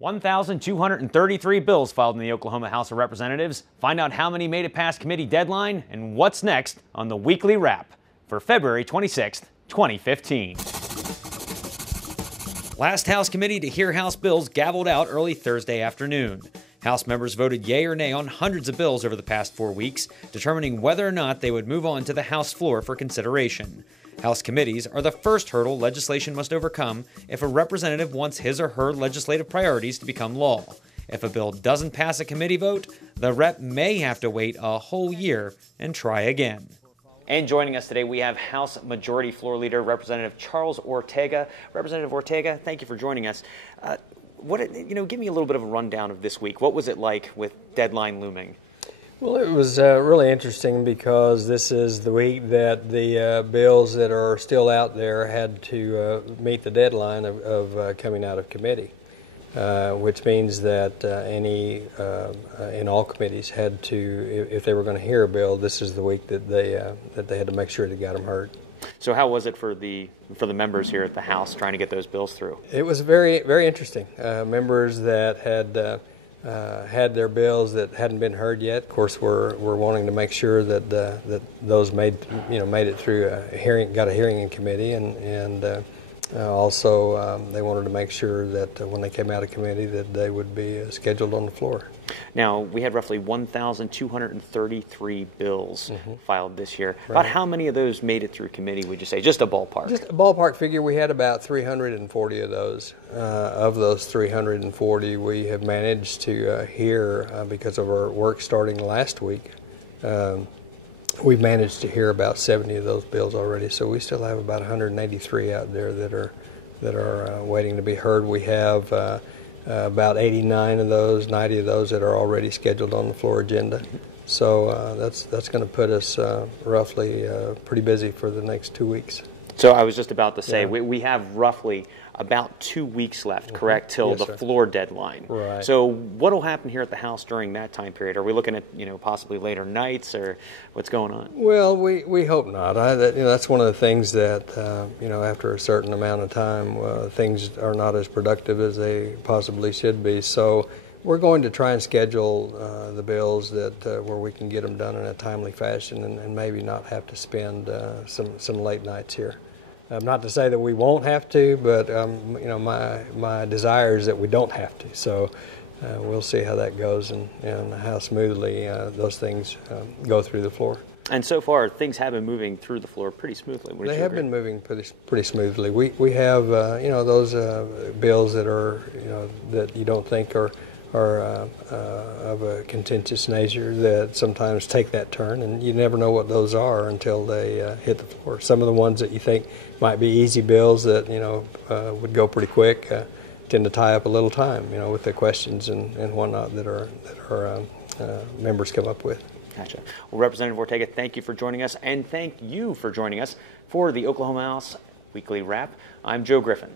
1,233 bills filed in the Oklahoma House of Representatives. Find out how many made it past committee deadline and what's next on the weekly wrap for February 26, 2015. Last House committee to hear House bills gavelled out early Thursday afternoon. House members voted yea or nay on hundreds of bills over the past 4 weeks, determining whether or not they would move on to the House floor for consideration. House committees are the first hurdle legislation must overcome if a representative wants his or her legislative priorities to become law. If a bill doesn't pass a committee vote, the rep may have to wait a whole year and try again. And joining us today, we have House Majority Floor Leader Representative Charles Ortega. Representative Ortega, thank you for joining us. Give me a little bit of a rundown of this week. What was it like with deadline looming? Well, it was really interesting because this is the week that the bills that are still out there had to meet the deadline of coming out of committee, which means that in all committees had to, if they were going to hear a bill, this is the week that they had to make sure they got them heard. So how was it for the members here at the House trying to get those bills through? It was very, very interesting. Members that had their bills that hadn't been heard yet, of course, were wanting to make sure that that those made it through a hearing, got a hearing in committee, and also they wanted to make sure that when they came out of committee that they would be scheduled on the floor. Now, we had roughly 1,233 bills filed this year. Right. About how many of those made it through committee, would you say? Just a ballpark. Just a ballpark figure, we had about 340 of those. Of those 340, we have managed to hear, because of our work starting last week, we've managed to hear about 70 of those bills already. So we still have about 183 out there that are waiting to be heard. We have about 89 of those, 90 of those that are already scheduled on the floor agenda. So that's going to put us roughly pretty busy for the next 2 weeks. So I was just about to say, yeah. we have roughly about 2 weeks left, correct, till yes, the sir. floor deadline. Right. So what will happen here at the House during that time period? Are we looking at possibly later nights, or what's going on? Well, we hope not. That's one of the things that after a certain amount of time, things are not as productive as they possibly should be. So we're going to try and schedule the bills that where we can get them done in a timely fashion, and maybe not have to spend some late nights here. Not to say that we won't have to, but my desire is that we don't have to. So we'll see how that goes and how smoothly those things go through the floor. And so far, things have been moving through the floor pretty smoothly. They have been moving pretty smoothly. We have those bills that are that you don't think are of a contentious nature that sometimes take that turn, and you never know what those are until they hit the floor. Some of the ones that you think might be easy bills that would go pretty quick tend to tie up a little time, with the questions and whatnot that our members come up with. Gotcha. Well, Representative Ortega, thank you for joining us, and thank you for joining us for the Oklahoma House Weekly Wrap. I'm Joe Griffin.